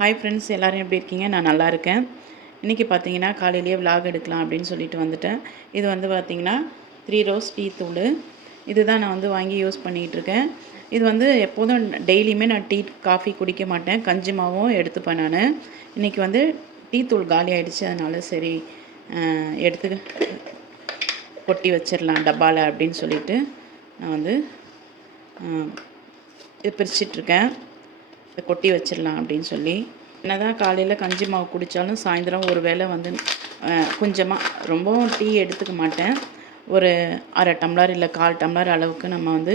Hi friends எல்லோரும் எப்படி இருக்கீங்க? நான் நல்லா இருக்கேன். இன்றைக்கி பார்த்தீங்கன்னா காலையிலேயே விலாக் எடுக்கலாம் அப்படின்னு சொல்லிட்டு வந்துட்டேன். இது வந்து பார்த்தீங்கன்னா த்ரீ ரோஸ் டீ தூள். இதுதான் நான் வந்து வாங்கி யூஸ் பண்ணிகிட்ருக்கேன் இது வந்து எப்போதும் டெய்லியுமே நான் டீ காஃபி குடிக்க மாட்டேன். கஞ்சிமாவும் எடுத்துப்பேன் நான். இன்றைக்கி வந்து டீ தூள் காலி ஆகிடுச்சு அதனால் சரி எடுத்து கொட்டி வச்சிடலாம் டப்பாவில் அப்படின்னு சொல்லிட்டு நான் வந்து இது பிரிச்சிட்ருக்கேன் கொட்டி வச்சிடலாம் அப்படின்னு சொல்லி. என்ன தான் காலையில் கஞ்சி மாவு குடித்தாலும் சாயந்தரம் ஒரு வேளை வந்து கொஞ்சமாக ரொம்பவும் டீ எடுத்துக்க மாட்டேன். ஒரு அரை டம்ளர் இல்லை கால் டம்ளர் அளவுக்கு நம்ம வந்து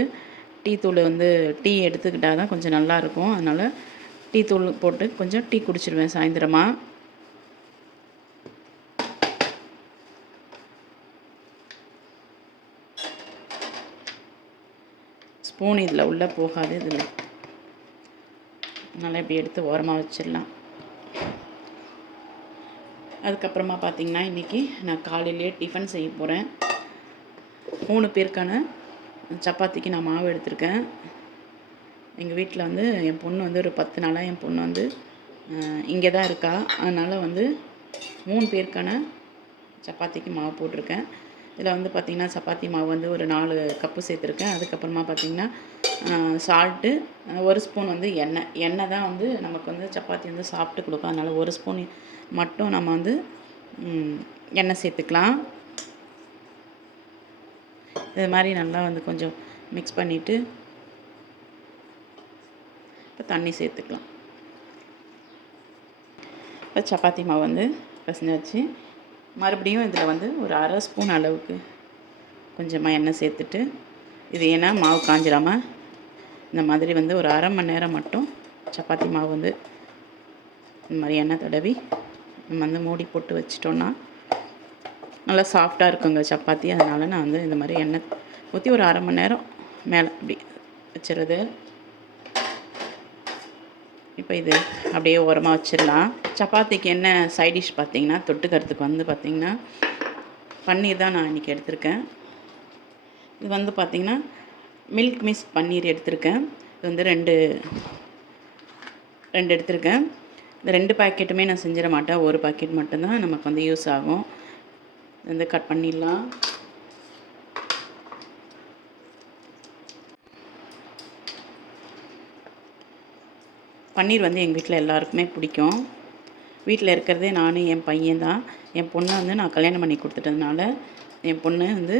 டீ தூள் வந்து டீ எடுத்துக்கிட்டால் தான் கொஞ்சம் நல்லா இருக்கும். அதனால் டீ தூள் போட்டு கொஞ்சம் டீ குடிச்சிடுவேன் சாயந்தரமாக ஸ்பூன் இதில் உள்ளே போகாது இதில். அதனால் இப்படி எடுத்து ஓரமாக வச்சிடலாம். அதுக்கப்புறமா பார்த்திங்கன்னா இன்றைக்கி நான் காலையிலேயே டிஃபன் செய்ய போகிறேன் மூணு பேருக்கான சப்பாத்திக்கு நான் மாவு எடுத்திருக்கேன். எங்கள் வீட்டில் வந்து என் பொண்ணு வந்து ஒரு பத்து நாளாக என் பொண்ணு வந்து இங்கே தான் இருக்கா. அதனால் வந்து மூணு பேருக்கான சப்பாத்திக்கு மாவு போட்டிருக்கேன். இதில் வந்து பார்த்திங்கன்னா சப்பாத்தி மாவு வந்து ஒரு நாலு கப்பு சேர்த்துருக்கேன். அதுக்கப்புறமா பார்த்திங்கன்னா சால்ட்டு ஒரு ஸ்பூன் வந்து எண்ணெய். எண்ணெய் தான் வந்து நமக்கு வந்து சப்பாத்தி வந்து சாப்பிட்டு கொடுக்கும். அதனால் ஒரு ஸ்பூன் மட்டும் நம்ம வந்து எண்ணெய் சேர்த்துக்கலாம். இது மாதிரி நல்லா வந்து கொஞ்சம் மிக்ஸ் பண்ணிவிட்டு இப்போ தண்ணி சேர்த்துக்கலாம். இப்போ சப்பாத்தி மாவு வந்து பசஞ்சாச்சு. மறுபடியும் இதில் வந்து ஒரு அரை ஸ்பூன் அளவுக்கு கொஞ்சமாக எண்ணெய் சேர்த்துட்டு இது ஏன்னா மாவு காஞ்சிடாமல் இந்த மாதிரி வந்து ஒரு அரை மணி நேரம் மட்டும் சப்பாத்தி மாவு வந்து இந்த மாதிரி எண்ணெய் தடவி நம்ம வந்து மூடி போட்டு வச்சிட்டோன்னா நல்லா சாஃப்டாக இருக்குங்க சப்பாத்தி. அதனால் நான் வந்து இந்த மாதிரி எண்ணெய் ஊற்றி ஒரு அரை மணி நேரம் மேலே அப்படி வச்சுருது இப்போ இது அப்படியே உரமாக வச்சிடலாம். சப்பாத்திக்கு என்ன சைட் டிஷ் பார்த்தீங்கன்னா தொட்டுக்கிறதுக்கு வந்து பார்த்தீங்கன்னா பன்னீர் தான் நான் இன்றைக்கி எடுத்திருக்கேன். இது வந்து பார்த்திங்கன்னா மில்க் மிஸ் பன்னீர் எடுத்திருக்கேன். இது வந்து ரெண்டு ரெண்டு எடுத்திருக்கேன். இந்த ரெண்டு பாக்கெட்டுமே நான் செஞ்சிட மாட்டேன். ஒரு பாக்கெட் மட்டும்தான் நமக்கு வந்து யூஸ் ஆகும். இது வந்து கட் பண்ணிடலாம். பன்னீர் வந்து எங்கள் வீட்டில் எல்லாருக்குமே பிடிக்கும். வீட்டில் இருக்கிறதே நானும் என் பையன் தான். என் பொண்ணை வந்து நான் கல்யாணம் பண்ணி கொடுத்துட்டதுனால என் பொண்ணு வந்து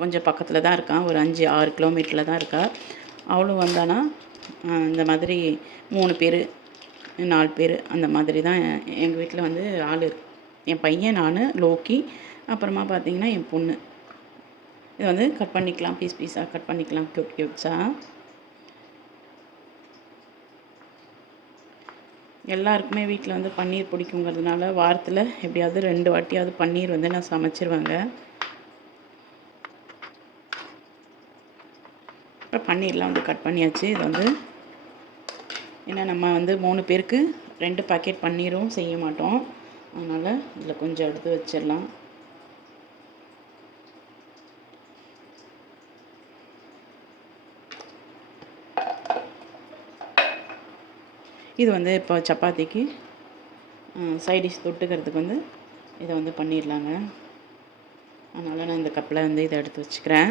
கொஞ்சம் பக்கத்தில் தான் இருக்கான் ஒரு அஞ்சு ஆறு கிலோமீட்டரில் தான் இருக்கா. அவளும் வந்தானா இந்த மாதிரி மூணு பேர் நாலு பேர் அந்த மாதிரி தான் எங்கள் வீட்டில் வந்து ஆள் இருக்கு. என் பையன் நான் லோக்கி அப்புறமா பார்த்தீங்கன்னா என் பொண்ணு. இதை வந்து கட் பண்ணிக்கலாம் பீஸ் பீஸாக கட் பண்ணிக்கலாம் க்யூட் க்யூட்ஸாக எல்லாருக்குமே வீட்டில் வந்து பன்னீர் பிடிக்குங்கிறதுனால வாரத்தில் எப்படியாவது ரெண்டு வாட்டியாவது பன்னீர் வந்து நான் சமைச்சிருவேங்க. இப்போ பன்னீர்லாம் வந்து கட் பண்ணியாச்சு. இது வந்து ஏன்னா நம்ம வந்து மூணு பேருக்கு ரெண்டு பாக்கெட் பன்னீரும் செய்ய மாட்டோம். அதனால் இதில் கொஞ்சம் எடுத்து வச்சிடலாம். இது வந்து இப்போ சப்பாத்திக்கு சைடிஷ் தொட்டுக்கிறதுக்கு வந்து இதை வந்து பண்ணிடலாங்க. அதனால் நான் இந்த கப்பில் வந்து இதை எடுத்து வச்சுக்கிறேன்.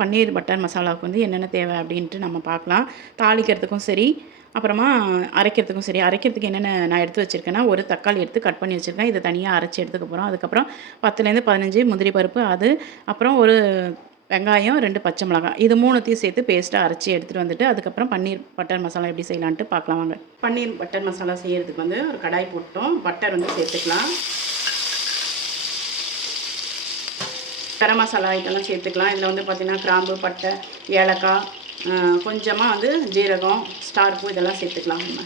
பன்னீர் பட்டர் மசாலாவுக்கு வந்து என்னென்ன தேவை அப்படின்ட்டு நம்ம பார்க்கலாம். தாளிக்கிறதுக்கும் சரி அப்புறமா அரைக்கிறதுக்கும் சரி. அரைக்கிறதுக்கு என்னென்ன நான் எடுத்து வச்சுருக்கேன்னா ஒரு தக்காளி எடுத்து கட் பண்ணி வச்சுருக்கேன். இதை தனியாக அரைச்சி எடுத்துக்க போகிறோம் அதுக்கப்புறம் பத்துலேருந்து பதினஞ்சு முந்திரி பருப்பு அது அப்புறம் ஒரு வெங்காயம் ரெண்டு பச்சை மிளகாய். இது மூணுத்தையும் சேர்த்து பேஸ்ட்டாக அரைச்சி எடுத்துகிட்டு வந்துட்டு அதுக்கப்புறம் பன்னீர் பட்டர் மசாலா எப்படி செய்யலான்ட்டு பார்க்கலாம் வாங்க. பன்னீர் பட்டர் மசாலா செய்கிறதுக்கு வந்து ஒரு கடாய் போட்டோம். பட்டர் வந்து சேர்த்துக்கலாம். கரம் மசாலா ஐட்டம்லாம் சேர்த்துக்கலாம். இதில் வந்து பார்த்திங்கன்னா கிராம்பு பட்டை ஏலக்காய் கொஞ்சமாக வந்து ஜீரகம் ஸ்டார் பூ இதெல்லாம் சேர்த்துக்கலாம் நம்ம.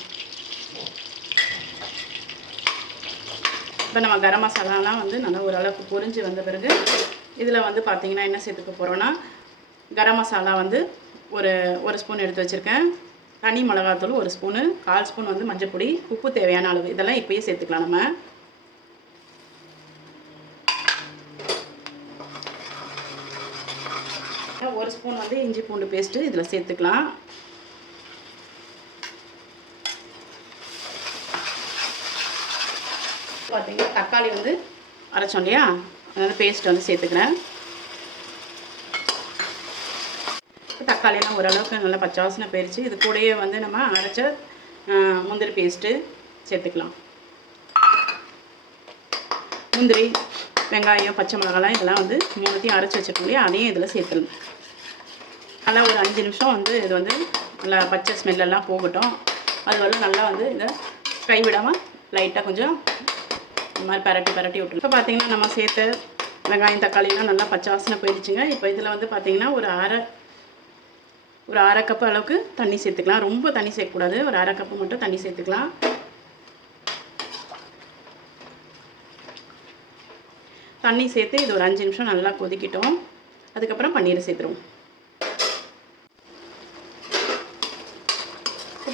இப்போ நம்ம கரம் மசாலாலாம் வந்து நல்லா ஓரளவுக்கு பொரிஞ்சு வந்த பிறகு இதில் வந்து பார்த்திங்கன்னா என்ன சேர்த்துக்க போகிறோன்னா கரம் மசாலா வந்து ஒரு ஒரு ஸ்பூன் எடுத்து வச்சுருக்கேன். தனி மிளகாத்தூள் ஒரு ஸ்பூனு கால் ஸ்பூன் வந்து மஞ்சள் பொடி உப்பு தேவையான அளவு. இதெல்லாம் இப்போயே சேர்த்துக்கலாம் நம்ம. ஒரு ஸ்பூன் வந்து இஞ்சி பூண்டு பேஸ்ட்டு இதில் சேர்த்துக்கலாம். பார்த்தீங்கன்னா தக்காளி வந்து அரைச்சோம் இல்லையா? அதாவது பேஸ்ட் வந்து சேர்த்துக்கிறேன். தக்காளியெல்லாம் ஓரளவுக்கு நல்லா பச்சை வாசனை போயிடுச்சு இது கூடயே வந்து நம்ம அரைச்ச முந்திரி பேஸ்ட்டு சேர்த்துக்கலாம். முந்திரி வெங்காயம் பச்சை மிளகாலாம் இதெல்லாம் வந்து மூணுத்தையும் அரைச்சி வச்சுருக்கோம் இல்லையா? அதையும் இதில் சேர்த்துடணும் நல்லா ஒரு அஞ்சு நிமிஷம் வந்து இது வந்து நல்லா பச்சை ஸ்மெல்லெல்லாம் போகட்டும். அது வந்து நல்லா வந்து இதை கைவிடாமல் லைட்டாக கொஞ்சம் இந்த மாதிரி பரட்டி பரட்டி விட்டுருங்க. இப்போ பார்த்தீங்கன்னா நம்ம சேர்த்த வெங்காயம் தக்காளிலாம் நல்லா பச்சை வாசனை போயிடுச்சுங்க. இப்போ இதில் வந்து பார்த்தீங்கன்னா ஒரு அரை ஒரு அரை கப்பு அளவுக்கு தண்ணி சேர்த்துக்கலாம். ரொம்ப தண்ணி சேர்க்கக்கூடாது. ஒரு அரை கப்பு மட்டும் தண்ணி சேர்த்துக்கலாம். தண்ணி சேர்த்து இது ஒரு அஞ்சு நிமிஷம் நல்லா கொதிக்கிட்டோம். அதுக்கப்புறம் பன்னீரை சேர்த்துருவோம்.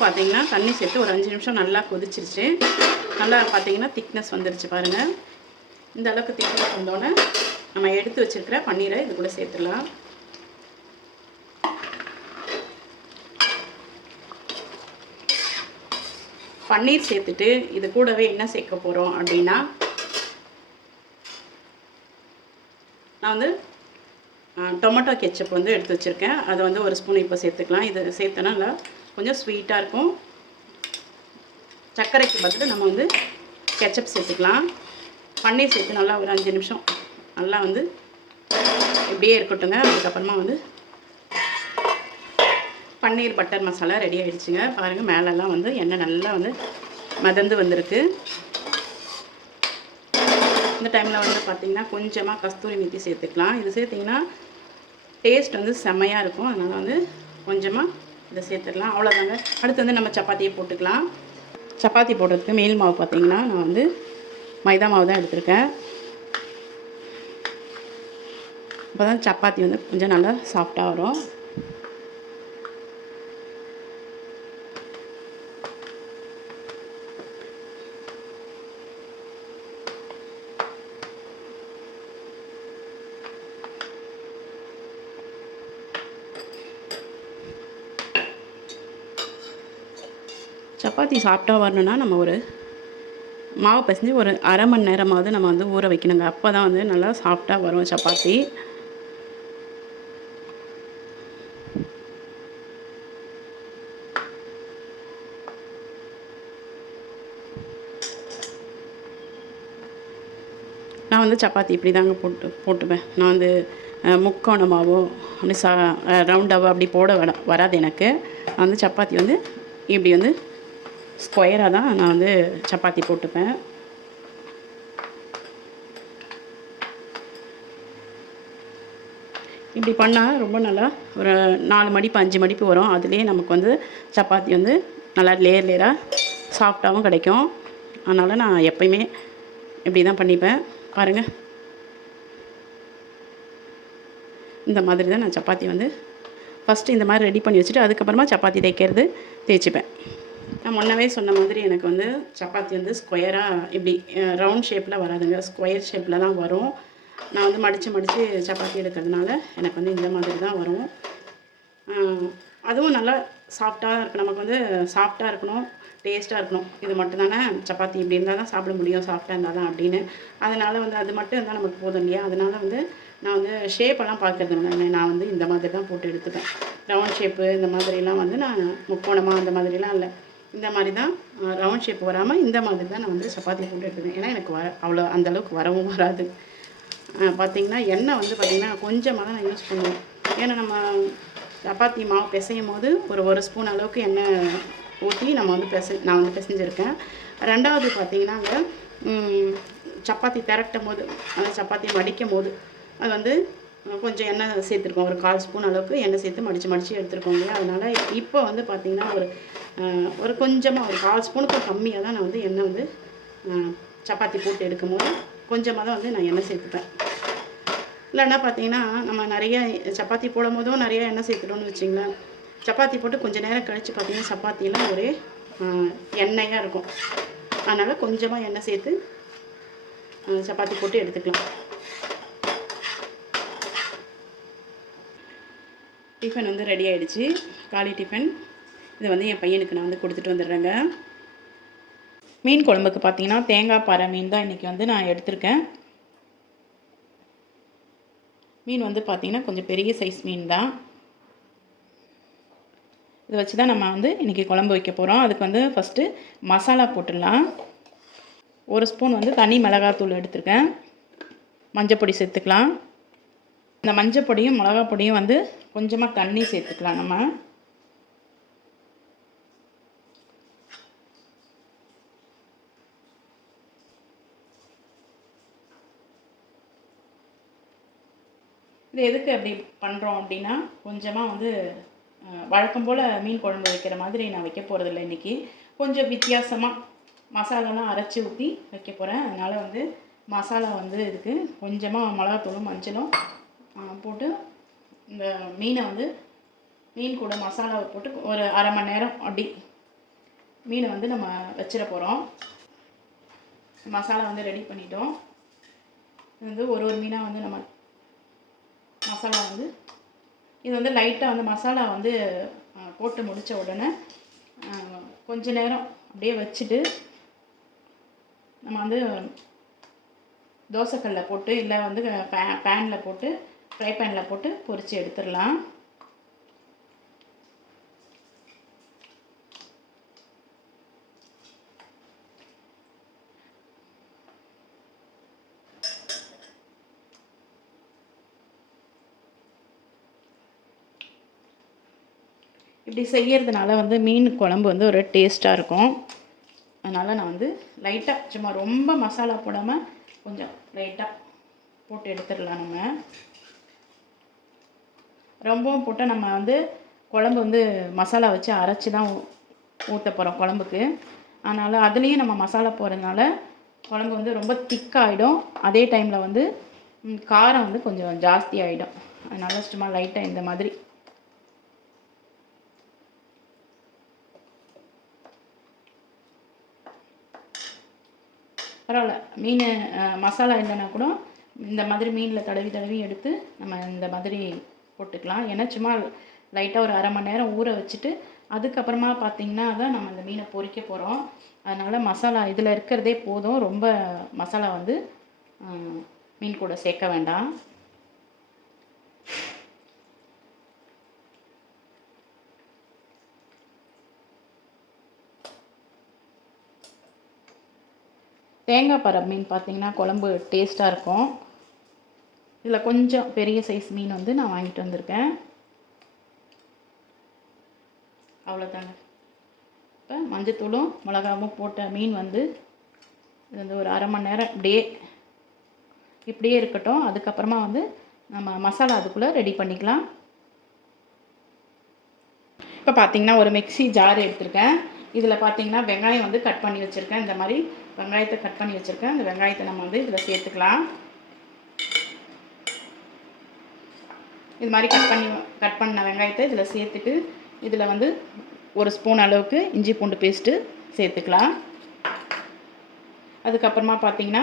பார்த்தீங்கன்னா தண்ணி சேர்த்து ஒரு அஞ்சு நிமிஷம் நல்லா கொதிச்சிருச்சு. நல்லா பார்த்தீங்கன்னா திக்னஸ் வந்துருச்சு பாருங்கள் இந்த அளவுக்கு திக்னஸ் வந்தோடனே நம்ம எடுத்து வச்சுருக்கிற பன்னீரை இது கூட சேர்த்துடலாம். பன்னீர் சேர்த்துட்டு இது கூடவே என்ன சேர்க்க போகிறோம் அப்படின்னா நான் வந்து டொமேட்டோ கெச்சப் வந்து எடுத்து வச்சுருக்கேன். அதை வந்து ஒரு ஸ்பூன் இப்போ சேர்த்துக்கலாம். இது சேர்த்தனா நல்லா கொஞ்சம் ஸ்வீட்டாக இருக்கும். சர்க்கரைக்கு பதில் நம்ம வந்து கெச்சப் சேர்த்துக்கலாம். பன்னீர் சேர்த்து நல்லா ஒரு அஞ்சு நிமிஷம் நல்லா வந்து இப்படியே இருக்கட்டுங்க. அதுக்கப்புறமா வந்து பன்னீர் பட்டர் மசாலா ரெடி ஆகிடுச்சுங்க பாருங்கள் மேலெல்லாம் வந்து எண்ணெய் நல்லா வந்து மதந்து வந்திருக்கு. இந்த டைமில் வந்து பார்த்திங்கன்னா கொஞ்சமாக கஸ்தூரி மீத்தி சேர்த்துக்கலாம். இது சேர்த்திங்கன்னா டேஸ்ட் வந்து செம்மையாக இருக்கும். அதனால் வந்து கொஞ்சமாக இதை சேர்த்துக்கலாம் அவ்வளோதாங்க அடுத்து வந்து நம்ம சப்பாத்தியை போட்டுக்கலாம். சப்பாத்தி போடுறதுக்கு மேல் மாவு பார்த்திங்கன்னா நான் வந்து மைதா மாவு தான் எடுத்திருக்கேன். அப்போ தான் சப்பாத்தி வந்து கொஞ்சம் நல்லா சாஃப்டாக வரும். சப்பாத்தி சாப்பிட்டா வரணும்னா நம்ம ஒரு மாவு பிசைஞ்சு ஒரு அரை மணி நேரமாவது நம்ம வந்து ஊற வைக்கணுங்க. அப்போ தான் வந்து நல்லா சாஃப்டாக வரும் சப்பாத்தி. நான் வந்து சப்பாத்தி இப்படி தாங்க போட்டு போட்டுப்பேன். நான் வந்து முக்கோணமாவோ அப்படி சா ரவுண்டாவோ அப்படி போட வர வராது எனக்கு. நான் வந்து சப்பாத்தி வந்து இப்படி வந்து ஸ்கொயராக தான் நான் வந்து சப்பாத்தி போட்டுப்பேன். இப்படி பண்ணால் ரொம்ப நல்லா ஒரு நாலு மடிப்பு அஞ்சு மடிப்பு வரும். அதுலேயே நமக்கு வந்து சப்பாத்தி வந்து நல்லா லேயர் லேயராக சாஃப்டாகவும் கிடைக்கும். அதனால் நான் எப்பயுமே இப்படி தான் பண்ணிப்பேன். பாருங்கள் இந்த மாதிரி தான் நான் சப்பாத்தி வந்து ஃபஸ்ட்டு இந்த மாதிரி ரெடி பண்ணி வச்சுட்டு அதுக்கப்புறமா சப்பாத்தி தேய்க்கிறது தேய்ச்சிப்பேன். நான் முன்னவே சொன்ன மாதிரி எனக்கு வந்து சப்பாத்தி வந்து ஸ்கொயராக இப்படி ரவுண்ட் ஷேப்பில் வராதுங்க. ஸ்கொயர் ஷேப்பில் தான் வரும். நான் வந்து மடித்து மடித்து சப்பாத்தி எடுக்கிறதுனால எனக்கு வந்து இந்த மாதிரி தான் வரும். அதுவும் நல்லா சாஃப்டாக இருக்கும் நமக்கு வந்து சாஃப்டாக இருக்கணும் டேஸ்ட்டாக இருக்கணும். இது மட்டும் தானே சப்பாத்தி இப்படி இருந்தால் தான் சாப்பிட முடியும் சாஃப்டாக இருந்தால் தான் அப்படின்னு. அதனால் வந்து அது மட்டும் இருந்தால் நமக்கு போதும் இல்லையா? அதனால் வந்து நான் வந்து ஷேப்பெல்லாம் பார்க்கறது நான் வந்து இந்த மாதிரி தான் போட்டு எடுத்துப்பேன். ரவுண்ட் ஷேப்பு இந்த மாதிரிலாம் வந்து நான் முக்கோணமாக அந்த மாதிரிலாம் இல்லை. இந்த மாதிரி தான் ரவுண்ட் ஷேப் வராமல் இந்த மாதிரி தான் நான் வந்து சப்பாத்தி போட்டு எடுத்துருவேன் ஏன்னா எனக்கு வர அவ்வளோ அந்த அளவுக்கு வரவும் வராது. பார்த்திங்கன்னா எண்ணெய் வந்து பார்த்திங்கன்னா கொஞ்சமாக தான் நான் யூஸ் பண்ணுவேன். ஏன்னா நம்ம சப்பாத்தி மாவு பிசையும் போது ஒரு ஒரு ஸ்பூன் அளவுக்கு எண்ணெய் ஊற்றி நம்ம வந்து பிசை நான் வந்து பிசைஞ்சிருக்கேன். ரெண்டாவது பார்த்திங்கன்னா அங்கே சப்பாத்தி திரட்டும் போது அந்த சப்பாத்தி மடிக்கும் போது அது வந்து கொஞ்சம் எண்ணெய் சேர்த்துருக்கோம். ஒரு கால் ஸ்பூன் அளவுக்கு எண்ணெய் சேர்த்து மடித்து மடித்து எடுத்துருக்கோம் இல்லையா? அதனால் இப்போ வந்து பார்த்திங்கன்னா ஒரு ஒரு கொஞ்சமாக ஒரு கால் ஸ்பூனுக்கு கம்மியாக தான் நான் வந்து எண்ணெய் வந்து சப்பாத்தி போட்டு எடுக்கும் போது கொஞ்சமாக தான் வந்து நான் எண்ணெய் சேர்த்துப்பேன். இல்லைன்னா பார்த்தீங்கன்னா நம்ம நிறைய சப்பாத்தி போடும் போதும் நிறைய எண்ணெய் சேர்த்துட்டோம்னு வச்சிங்களேன் சப்பாத்தி போட்டு கொஞ்சம் நேரம் கழித்து பார்த்தீங்கன்னா சப்பாத்திலாம் ஒரே எண்ணெயாக இருக்கும். அதனால் கொஞ்சமாக எண்ணெய் சேர்த்து சப்பாத்தி போட்டு எடுத்துக்கலாம். டிஃபன் வந்து ரெடி ஆகிடுச்சு காலை டிஃபன். இதை வந்து என் பையனுக்கு நான் வந்து கொடுத்துட்டு வந்துடுறேங்க. மீன் குழம்புக்கு பார்த்தீங்கன்னா தேங்காய் பாறை மீன் தான் இன்றைக்கி வந்து நான் எடுத்திருக்கேன். மீன் வந்து பார்த்திங்கன்னா கொஞ்சம் பெரிய சைஸ் மீன் தான். இதை வச்சு தான் நம்ம வந்து இன்றைக்கி குழம்பு வைக்க போகிறோம் அதுக்கு வந்து ஃபஸ்ட்டு மசாலா போட்டுடலாம். ஒரு ஸ்பூன் வந்து தனி மிளகாத்தூள் எடுத்திருக்கேன். மஞ்சப்பொடி சேர்த்துக்கலாம். இந்த மஞ்சப்பொடியும் மிளகா பொடியும் வந்து கொஞ்சமாக தண்ணி சேர்த்துக்கலாம் நம்ம. இது எதுக்கு அப்படி பண்ணுறோம் அப்படின்னா கொஞ்சமாக வந்து வழக்கம் போல் மீன் குழம்பு வைக்கிற மாதிரி நான் வைக்க போகிறதில்ல இன்றைக்கி கொஞ்சம் வித்தியாசமாக மசாலாலாம் அரைச்சி ஊற்றி வைக்க போகிறேன் அதனால் வந்து மசாலா வந்து இதுக்கு கொஞ்சமாக மிளகாத்தூளும் மஞ்சளும் போட்டு இந்த மீனை வந்து மீன் கூட மசாலாவை போட்டு ஒரு அரை மணி நேரம் அப்படி மீனை வந்து நம்ம வச்சிட போகிறோம் மசாலா வந்து ரெடி பண்ணிட்டோம். இது வந்து ஒரு ஒரு மீனாக வந்து நம்ம மசாலா வந்து இது வந்து லைட்டாக வந்து மசாலா வந்து போட்டு முடித்த உடனே கொஞ்ச நேரம் அப்படியே வச்சுட்டு நம்ம வந்து தோசைக்கல்ல போட்டு இல்லை வந்து பே பேனில் போட்டு ஃப்ரை பேனில் போட்டு பொரித்து எடுத்துடலாம். இப்படி செய்கிறதுனால வந்து மீன் குழம்பு வந்து ஒரு டேஸ்ட்டாக இருக்கும். அதனால் நான் வந்து லைட்டாக சும்மா ரொம்ப மசாலா போடாமல் கொஞ்சம் லைட்டாக போட்டு எடுத்துடலாம் நம்ம. ரொம்பவும் போட்டால் நம்ம வந்து குழம்பு வந்து மசாலா வச்சு அரைச்சி தான் ஊற்ற போகிறோம் குழம்புக்கு. அதனால் அதுலேயும் நம்ம மசாலா போடுறதுனால குழம்பு வந்து ரொம்ப திக்காகிடும் அதே டைமில் வந்து காரம் வந்து கொஞ்சம் ஜாஸ்தி ஆகிடும் அதனால் சும்மா லைட்டாக இந்த மாதிரி. பரவாயில்ல. மீன் மசாலா இல்லைன்னா கூட இந்த மாதிரி மீனில் தடவி தடவி எடுத்து நம்ம இந்த மாதிரி போட்டுக்கலாம். ஏன்னா சும்மா லைட்டாக ஒரு அரை மணி நேரம் ஊற வச்சுட்டு அதுக்கப்புறமா பார்த்தீங்கன்னா தான் நம்ம இந்த மீனை பொறிக்க போகிறோம் அதனால் மசாலா இதில் இருக்கிறதே போதும். ரொம்ப மசாலா வந்து மீன் கூட சேர்க்க வேண்டாம். தேங்காய் பறை மீன் பார்த்தீங்கன்னா குழம்பு டேஸ்ட்டாக இருக்கும். இதில் கொஞ்சம் பெரிய சைஸ் மீன் வந்து நான் வாங்கிட்டு வந்திருக்கேன். அவ்வளோதாங்க. இப்போ மஞ்சத்தூளும் மிளகாவும் போட்ட மீன் வந்து இது வந்து ஒரு அரை மணி நேரம் இப்படியே இப்படியே இருக்கட்டும். அதுக்கப்புறமா வந்து நம்ம மசாலா அதுக்குள்ளே ரெடி பண்ணிக்கலாம். இப்போ பார்த்தீங்கன்னா ஒரு மிக்ஸி ஜார் எடுத்திருக்கேன். இதில் பார்த்தீங்கன்னா வெங்காயம் வந்து கட் பண்ணி வச்சுருக்கேன். இந்த மாதிரி வெங்காயத்தை கட் பண்ணி வச்சுருக்கேன். இந்த வெங்காயத்தை நம்ம வந்து இதில் சேர்த்துக்கலாம். இது மாதிரி கட் பண்ணி கட் பண்ண வெங்காயத்தை இதில் சேர்த்துட்டு இதில் வந்து ஒரு ஸ்பூன் அளவுக்கு இஞ்சி பூண்டு பேஸ்ட்டு சேர்த்துக்கலாம். அதுக்கப்புறமா பார்த்தீங்கன்னா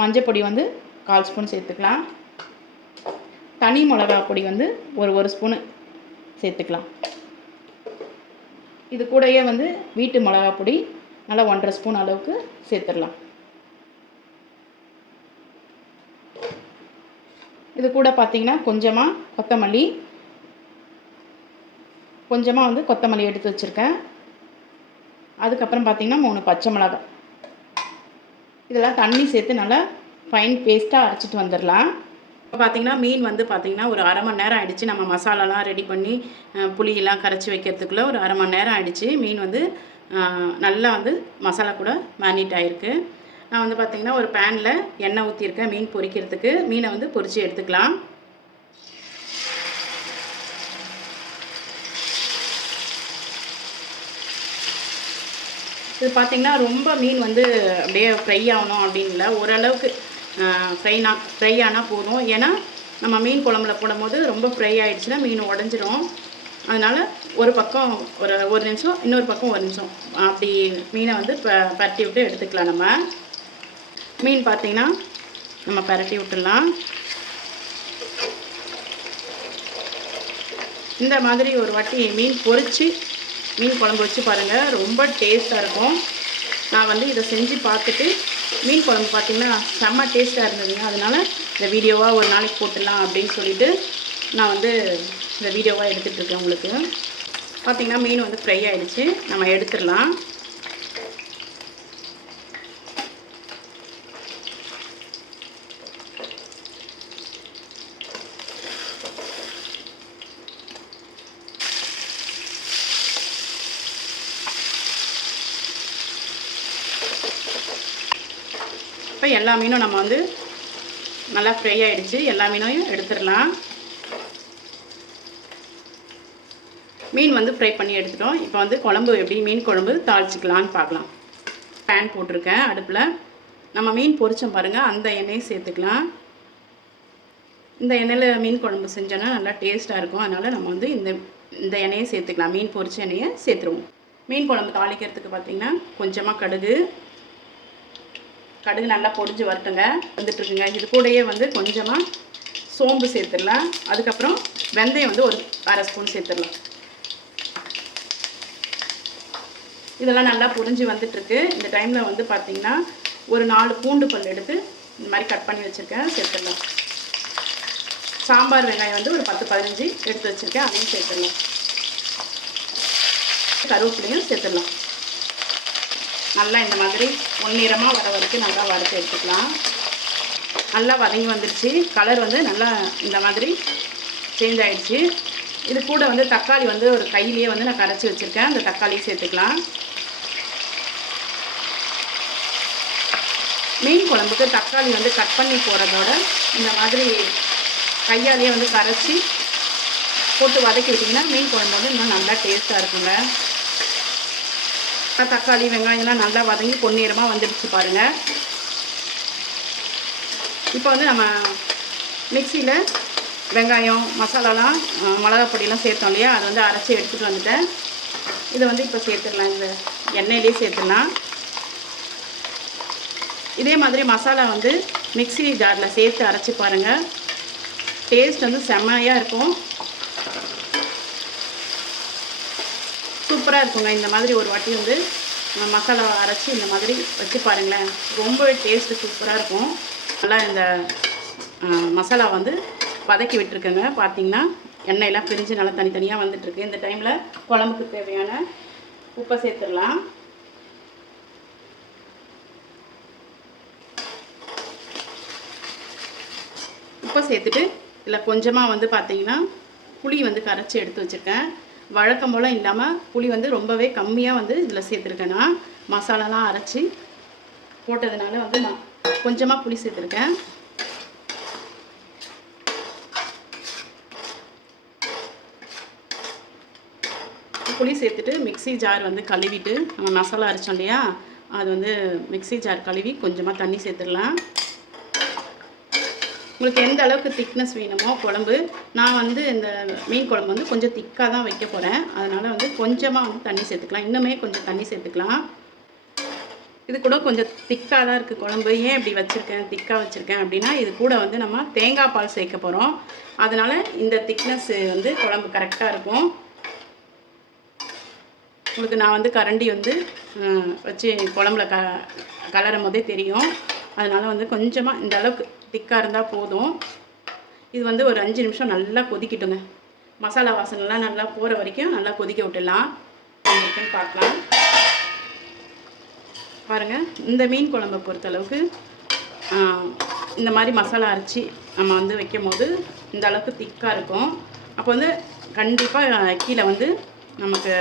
மஞ்சள் பொடி வந்து கால் ஸ்பூன் சேர்த்துக்கலாம். தனி மிளகா பொடி வந்து ஒரு ஒரு ஸ்பூனு சேர்த்துக்கலாம். இது கூடயே வந்து வீட்டு மிளகா பொடி நல்லா ஒன்றரை ஸ்பூன் அளவுக்கு சேர்த்துடலாம். இது கூட பார்த்தீங்கன்னா கொஞ்சமாக கொத்தமல்லி. கொஞ்சமாக வந்து கொத்தமல்லி எடுத்து வச்சுருக்கேன். அதுக்கப்புறம் பார்த்தீங்கன்னா மூணு பச்சை மிளகாய். இதெல்லாம் தண்ணி சேர்த்து நல்லா ஃபைன் பேஸ்ட்டாக அரைச்சிட்டு வந்துடலாம். இப்போ பார்த்தீங்கன்னா மீன் வந்து பார்த்திங்கன்னா ஒரு அரை மணி நேரம் ஆகிடுச்சு நம்ம மசாலாலாம் ரெடி பண்ணி புளியெல்லாம் கரைச்சி வைக்கிறதுக்குள்ளே ஒரு அரை மணி நேரம் ஆகிடுச்சு மீன் வந்து நல்லா வந்து மசாலா கூட மேரினேட் ஆகிருக்கு நான் வந்து பார்த்தீங்கன்னா ஒரு பேனில் எண்ணெய் ஊற்றிருக்கேன் மீன் பொரிக்கிறதுக்கு. மீனை வந்து பொரித்து எடுத்துக்கலாம். இது பார்த்தீங்கன்னா ரொம்ப மீன் வந்து அப்படியே ஃப்ரை ஆகணும் அப்படின்ல ஓரளவுக்கு ஃப்ரைனா ஃப்ரை ஆனால் போதும். ஏன்னா நம்ம மீன் குழம்புல போடும்போது ரொம்ப ஃப்ரை ஆகிடுச்சுன்னா மீன் உடஞ்சிரும். அதனால் ஒரு பக்கம் ஒரு ஒரு நிமிஷம் இன்னொரு பக்கம் ஒரு நிமிஷம். அப்படி மீனை வந்து ப பரட்டி விட்டு எடுத்துக்கலாம் நம்ம. மீன் பார்த்தீங்கன்னா நம்ம பரட்டி விட்டுடலாம். இந்த மாதிரி ஒரு வாட்டி மீன் பொறிச்சு மீன் குழம்பு வச்சு பாருங்கள் ரொம்ப டேஸ்ட்டாக இருக்கும். நான் வந்து இதை செஞ்சு பார்த்துட்டு மீன் குழம்பு பார்த்தீங்கன்னா செம்ம டேஸ்ட்டாக இருந்ததுங்க. அதனால் இந்த வீடியோவாக ஒரு நாளைக்கு போட்டுடலாம் அப்படின்னு சொல்லிட்டு நான் வந்து இந்த வீடியோவாக எடுத்துகிட்ருக்கேன் உங்களுக்கு. பார்த்தீங்கன்னா மீன் வந்து ஃப்ரை ஆகிடுச்சு நம்ம எடுத்துடலாம் இப்போ எல்லா மீனும் நம்ம வந்து நல்லா ஃப்ரை ஆகிடுச்சு எல்லா மீனையும் எடுத்துடலாம். மீன் வந்து ஃப்ரை பண்ணி எடுத்துட்டோம். இப்போ வந்து குழம்பு எப்படி மீன் குழம்பு தாளிச்சிக்கலான்னு பார்க்கலாம். பேன் போட்டிருக்கேன். அடுப்பில் நம்ம மீன் பொரிச்சோம் பாருங்கள் அந்த எண்ணெயை சேர்த்துக்கலாம். இந்த எண்ணெயில் மீன் குழம்பு செஞ்சோன்னா நல்லா டேஸ்ட்டாக இருக்கும். அதனால் நம்ம வந்து இந்த இந்த எண்ணெயை சேர்த்துக்கலாம். மீன் பொரிச்ச எண்ணெயை சேர்த்துருவோம். மீன் குழம்பு தாளிக்கிறதுக்கு பார்த்திங்கன்னா கொஞ்சமாக கடுகு கடுகு நல்லா பொடிஞ்சு வறுத்துங்க வந்துட்டுருக்குங்க. இது கூடயே வந்து கொஞ்சமாக சோம்பு சேர்த்துடலாம். அதுக்கப்புறம் வெந்தயம் வந்து ஒரு அரை ஸ்பூன் சேர்த்துடலாம். இதெல்லாம் நல்லா புரிஞ்சு வந்துட்டுருக்கு. இந்த டைமில் வந்து பார்த்திங்கன்னா ஒரு நாலு பூண்டு பல் எடுத்து இந்த மாதிரி கட் பண்ணி வச்சுருக்கேன். சேர்த்துடலாம். சாம்பார் வெங்காயம் வந்து ஒரு பத்து பதினஞ்சு எடுத்து வச்சுருக்கேன். அதையும் சேர்த்துடலாம். கருவேப்பிலையும் சேர்த்துடலாம். நல்லா இந்த மாதிரி பொன்னிறமாக வர வரைக்கும் நல்லா வறுத்து எடுத்துக்கலாம். நல்லா வதங்கி வந்துடுச்சு கலர் வந்து நல்லா இந்த மாதிரி சேஞ்ச் ஆகிடுச்சு இது கூட வந்து தக்காளி வந்து ஒரு கையிலேயே வந்து நான் கரைச்சி வச்சுருக்கேன். அந்த தக்காளியும் சேர்த்துக்கலாம். மீன் குழம்புக்கு தக்காளி வந்து கட் பண்ணி போகிறதோட இந்த மாதிரி கையாலேயே வந்து கரைச்சி போட்டு வதக்கி விட்டிங்கன்னா மீன் குழம்பு வந்து இன்னும் நல்லா டேஸ்ட்டாக இருக்குங்க. தக்காளி வெங்காயம்லாம் நல்லா வதங்கி பொன்னிறமாக வந்துடுச்சு பாருங்கள் இப்போ வந்து நம்ம மிக்சியில் வெங்காயம் மசாலாலாம் அஹ், பொடியெல்லாம் சேர்த்தோம் இல்லையா? அதை வந்து அரைச்சி எடுத்துகிட்டு வந்துட்டேன். இதை வந்து இப்போ சேர்த்துடலாம். இந்த எண்ணெயிலே சேர்த்துடலாம். இதே மாதிரி மசாலா வந்து மிக்ஸி ஜாரில் சேர்த்து அரைச்சி பாருங்கள் டேஸ்ட் வந்து செம்மையாக இருக்கும். சூப்பராக இருக்குங்க. இந்த மாதிரி ஒரு வாட்டி வந்து மசாலா அரைச்சி இந்த மாதிரி வச்சு பாருங்களேன். ரொம்பவே டேஸ்ட்டு சூப்பராக இருக்கும். நல்லா இந்த மசாலா வந்து வதக்கி விட்டுருக்கேங்க. பார்த்தீங்கன்னா எண்ணெயெல்லாம் பிரிஞ்சு நல்லா தனித்தனியாக வந்துட்டுருக்கு. இந்த டைமில் குழம்புக்கு தேவையான உப்பை சேர்த்துடலாம். உப்பை சேர்த்துட்டு இதில் கொஞ்சமாக வந்து பார்த்தீங்கன்னா புளி வந்து கரைச்சி எடுத்து வச்சுருக்கேன். வழக்கம் போல் இல்லாமல் புளி வந்து ரொம்பவே கம்மியாக வந்து இதில் சேர்த்துருக்கேன் நான். மசாலாலாம் அரைச்சி போட்டதுனால வந்து நான் கொஞ்சமாக புளி சேர்த்துருக்கேன். புளி சேர்த்துட்டு மிக்ஸி ஜார் வந்து கழுவிட்டு நம்ம மசாலா அரைச்சோம் இல்லையா? அது வந்து மிக்ஸி ஜார் கழுவி கொஞ்சமாக தண்ணி சேர்த்துடலாம். உங்களுக்கு எந்த அளவுக்கு திக்னஸ் வேணுமோ குழம்பு நான் வந்து இந்த மீன் குழம்பு வந்து கொஞ்சம் திக்காக தான் வைக்க போகிறேன் அதனால் வந்து கொஞ்சமாக வந்து தண்ணி சேர்த்துக்கலாம். இன்னுமே கொஞ்சம் தண்ணி சேர்த்துக்கலாம். இது கூட கொஞ்சம் திக்காக தான் இருக்குது குழம்பு. ஏன் இப்படி வச்சுருக்கேன்? திக்காக வச்சுருக்கேன் அப்படின்னா இது கூட வந்து நம்ம தேங்காய் பால் சேர்க்க போகிறோம் அதனால் இந்த திக்னஸ் வந்து குழம்பு கரெக்டாக இருக்கும். உங்களுக்கு நான் வந்து கரண்டி வந்து வச்சு குழம்புல க கலரும் போதே தெரியும். அதனால் வந்து கொஞ்சமாக இந்த அளவுக்கு திக்காக இருந்தால் போதும். இது வந்து ஒரு அஞ்சு நிமிஷம் நல்லா கொதிக்கட்டுங்க. மசாலா வாசனைலாம் நல்லா போகிற வரைக்கும் நல்லா கொதிக்க விட்டுடலாம். இருக்குன்னு பார்க்கலாம். பாருங்கள் இந்த மீன் குழம்பை பொறுத்தளவுக்கு இந்த மாதிரி மசாலா அரைச்சி நம்ம வந்து வைக்கும் போது இந்த அளவுக்கு திக்காக இருக்கும். அப்போ வந்து கண்டிப்பாக கீழே வந்து நமக்கு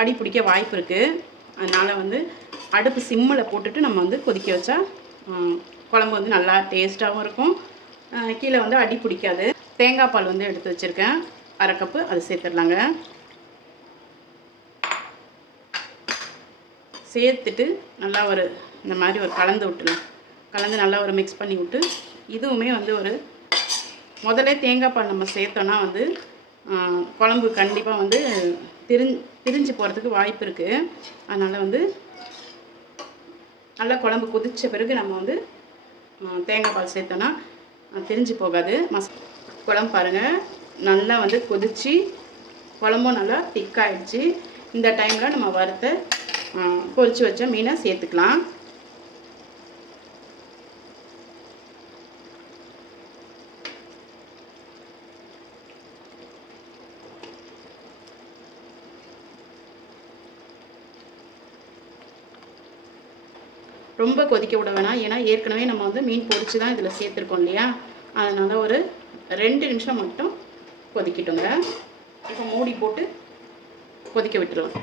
அடி பிடிக்க வாய்ப்பு இருக்குது அதனால் வந்து அடுப்பு சிம்மில் போட்டுட்டு நம்ம வந்து கொதிக்க வச்சா குழம்பு வந்து நல்லா டேஸ்ட்டாகவும் இருக்கும். கீழே வந்து அடி பிடிக்காது. தேங்காய் பால் வந்து எடுத்து வச்சுருக்கேன். அரை கப்பு அது சேர்த்துடலாங்க. சேர்த்துட்டு நல்லா ஒரு இந்த மாதிரி ஒரு கலந்து விட்டுலாம். கலந்து நல்லா ஒரு மிக்ஸ் பண்ணி விட்டு இதுவுமே வந்து ஒரு முதல்ல தேங்காய் பால் நம்ம சேர்த்தோன்னா வந்து குழம்பு கண்டிப்பாக வந்து திரி திரிஞ்சு போகிறதுக்கு வாய்ப்பு இருக்குது அதனால் வந்து நல்லா குழம்பு கொதித்த பிறகு நம்ம வந்து தேங்காய் பால் சேர்த்தோன்னா தெரிஞ்சு போகாது. மஸ் குழம்பு பாருங்கள் நல்லா வந்து கொதிச்சு குழம்பும் நல்லா திக்காயிடுச்சு இந்த டைமில் நம்ம வறுத்த பொரிச்சு வச்ச மீனை சேர்த்துக்கலாம். ரொம்ப கொதிக்க விட வேணாம். ஏன்னா ஏற்கனவே நம்ம வந்து மீன் பொறிச்சு தான் இதில் சேர்த்துருக்கோம் இல்லையா? அதனால் ஒரு ரெண்டு நிமிஷம் மட்டும் கொதிக்கட்டுங்க. இப்போ மூடி போட்டு கொதிக்க விட்டுருவோம்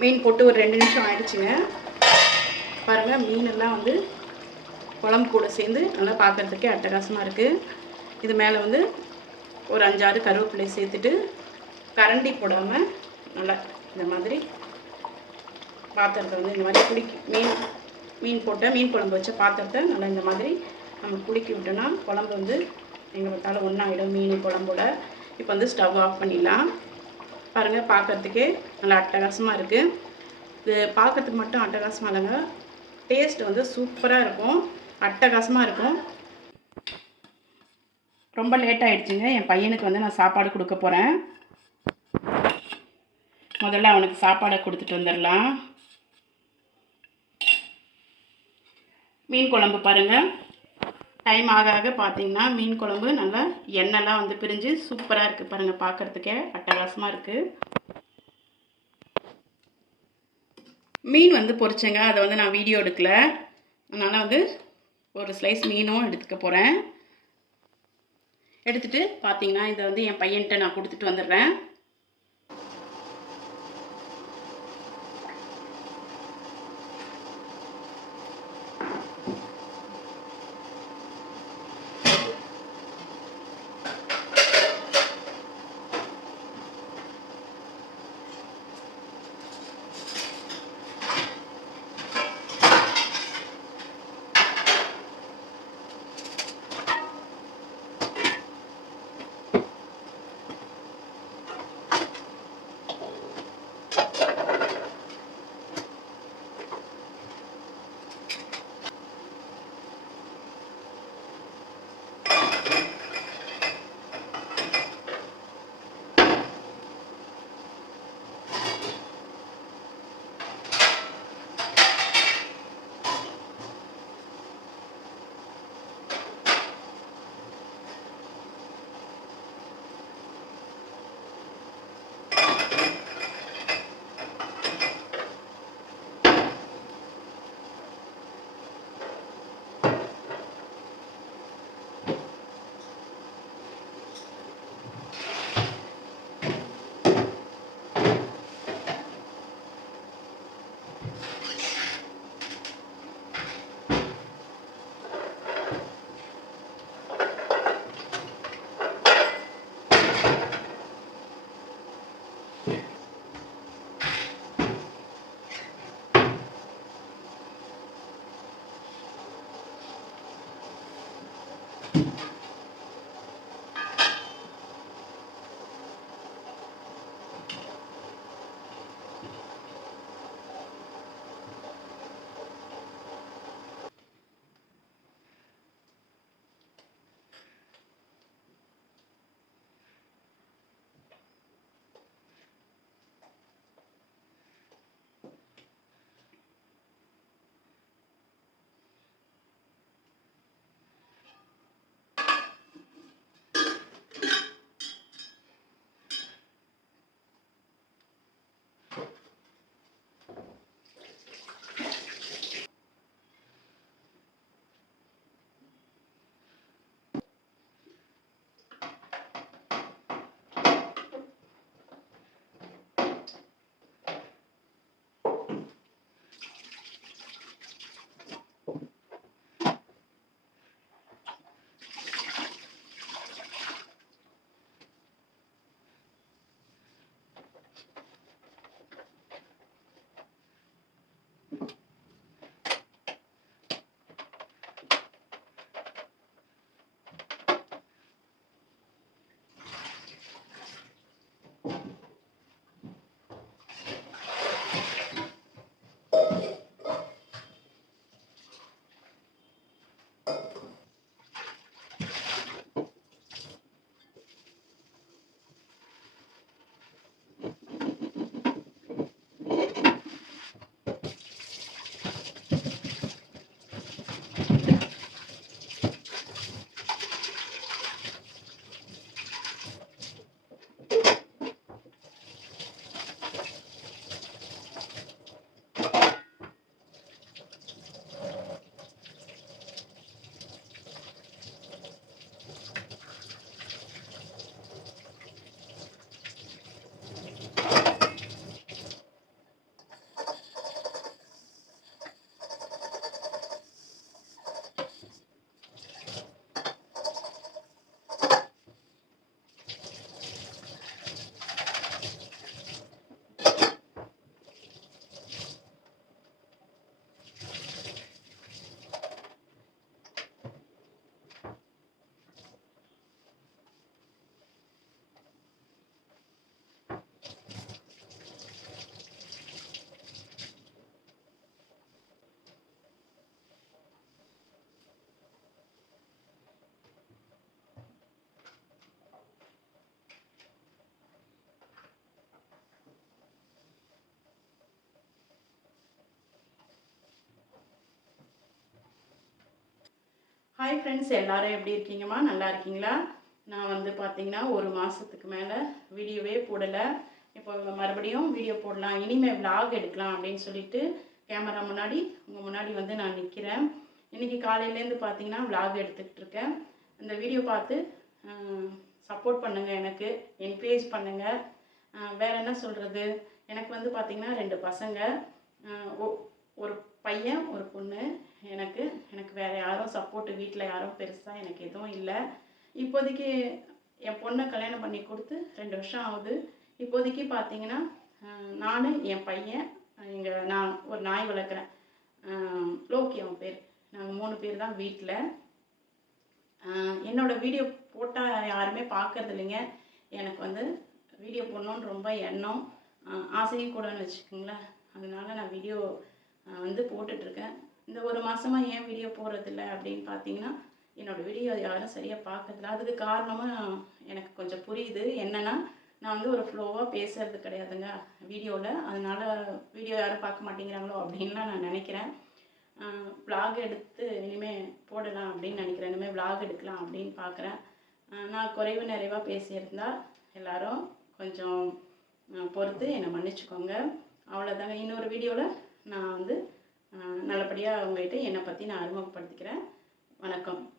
மீன் போட்டு ஒரு ரெண்டு நிமிஷம் ஆயிடுச்சுங்க. பாருங்கள் மீனெல்லாம் வந்து குழம்பு கூட சேர்ந்து நல்லா பார்க்குறதுக்கே அட்டகாசமாக இருக்குது இது மேலே வந்து ஒரு அஞ்சாறு கருவேப்பிலை சேர்த்துட்டு கரண்டி போடாமல் நல்லா இந்த மாதிரி பாத்திரத்தை வந்து இந்த மாதிரி குடிக்கி மீன் மீன் போட்ட மீன் குழம்பு வச்ச பாத்திரத்தை நல்லா இந்த மாதிரி நம்ம குலுக்கி விட்டோன்னா குழம்பு வந்து எங்கே பார்த்தாலும் ஒன்றாயிடும் மீன் குழம்போட இப்போ வந்து ஸ்டவ் ஆஃப் பண்ணிடலாம். பாருங்கள் பார்க்கறதுக்கே நல்லா அட்டகாசமாக இருக்குது இது பார்க்கறதுக்கு மட்டும் அட்டகாசமாக இல்லைங்க. டேஸ்ட் வந்து சூப்பராக இருக்கும். அட்டகாசமாக இருக்கும். ரொம்ப லேட் ஆகிடுச்சிங்க என் பையனுக்கு வந்து நான் சாப்பாடு கொடுக்க போகிறேன் முதல்ல அவனுக்கு சாப்பாடை கொடுத்துட்டு வந்துடலாம். மீன் குழம்பு பாருங்கள் டைம் ஆக ஆக பார்த்தீங்கன்னா மீன் குழம்பு நல்லா எண்ணெய்லாம் வந்து பிரிஞ்சு சூப்பராக இருக்குது பாருங்கள் பார்க்குறதுக்கே அட்டகாசமாக இருக்குது மீன் வந்து பொரிச்சேங்க. அதை வந்து நான் வீடியோ எடுக்கல. அதனால் வந்து ஒரு ஸ்லைஸ் மீனும் எடுத்துக்க போகிறேன் எடுத்துகிட்டு பார்த்தீங்கன்னா இதை வந்து என் பையன்கிட்ட நான் கொடுத்துட்டு வந்துடுறேன். ஹாய் ஃப்ரெண்ட்ஸ் எல்லாரும் எப்படி இருக்கீங்கம்மா? நல்லா இருக்கீங்களா? நான் வந்து பார்த்தீங்கன்னா ஒரு மாதத்துக்கு மேலே வீடியோவே போடலை. இப்போ மறுபடியும் வீடியோ போடலாம். இனிமேல் vlog எடுக்கலாம் அப்படின்னு சொல்லிட்டு கேமரா முன்னாடி உங்கள் முன்னாடி வந்து நான் நிற்கிறேன் இன்றைக்கி காலையிலேருந்து பார்த்தீங்கன்னா vlog எடுத்துக்கிட்டு இருக்கேன். இந்த வீடியோ பார்த்து சப்போர்ட் பண்ணுங்கள் எனக்கு. என்கரேஜ் பண்ணுங்கள் வேறு என்ன சொல்கிறது எனக்கு வந்து பார்த்திங்கன்னா ரெண்டு பசங்க. ஒ- ஒரு பையன் ஒரு பொண்ணு. எனக்கு எனக்கு வேறு யாரும் சப்போர்ட்டு வீட்டில் யாரும் பெருசாக எனக்கு எதுவும் இல்லை. இப்போதைக்கு என் பொண்ணை கல்யாணம் பண்ணி கொடுத்து ரெண்டு வருஷம் ஆகுது. இப்போதைக்கு பார்த்தீங்கன்னா நான் என் பையன் எங்கள் நான் ஒரு நாய் வளர்க்குறேன். லோக்கி அவன் பேர். நாங்கள் மூணு பேர் தான் வீட்டில் என்னோடய வீடியோ போட்டால் யாருமே பார்க்கறது இல்லைங்க. எனக்கு வந்து வீடியோ போடணுன்னு ரொம்ப எண்ணம். ஆசையும் கூடன்னு வச்சுக்கோங்களேன். அதனால நான் வீடியோ வந்து போட்டுட்ருக்கேன் இந்த ஒரு மாதமாக ஏன் வீடியோ போடுறதில்ல அப்படின்னு பார்த்தீங்கன்னா என்னோடய வீடியோ யாரும் சரியாக பார்க்கறதில்ல அதுக்கு காரணமாக எனக்கு கொஞ்சம் புரியுது. என்னென்னா நான் வந்து ஒரு ஃப்ளோவாக பேசுறது கிடையாதுங்க வீடியோவில் அதனால் வீடியோ யாரும் பார்க்க மாட்டேங்கிறாங்களோ அப்படின்லாம் நான் நினைக்கிறேன். vlog எடுத்து இனிமேல் போடலாம் அப்படின்னு நினைக்கிறேன். இனிமேல் vlog எடுக்கலாம் அப்படின்னு பார்க்குறேன் நான் குறைவு நிறைவாக பேசியிருந்தா எல்லாரும் கொஞ்சம் பொறுத்து என்னை மன்னிச்சுக்கோங்க. அவ்வளோதாங்க இன்னொரு வீடியோவில் நான் வந்து நல்லபடியாக உங்கள்கிட்ட என்னை பற்றி நான் அறிமுகப்படுத்திக்கிறேன். வணக்கம்.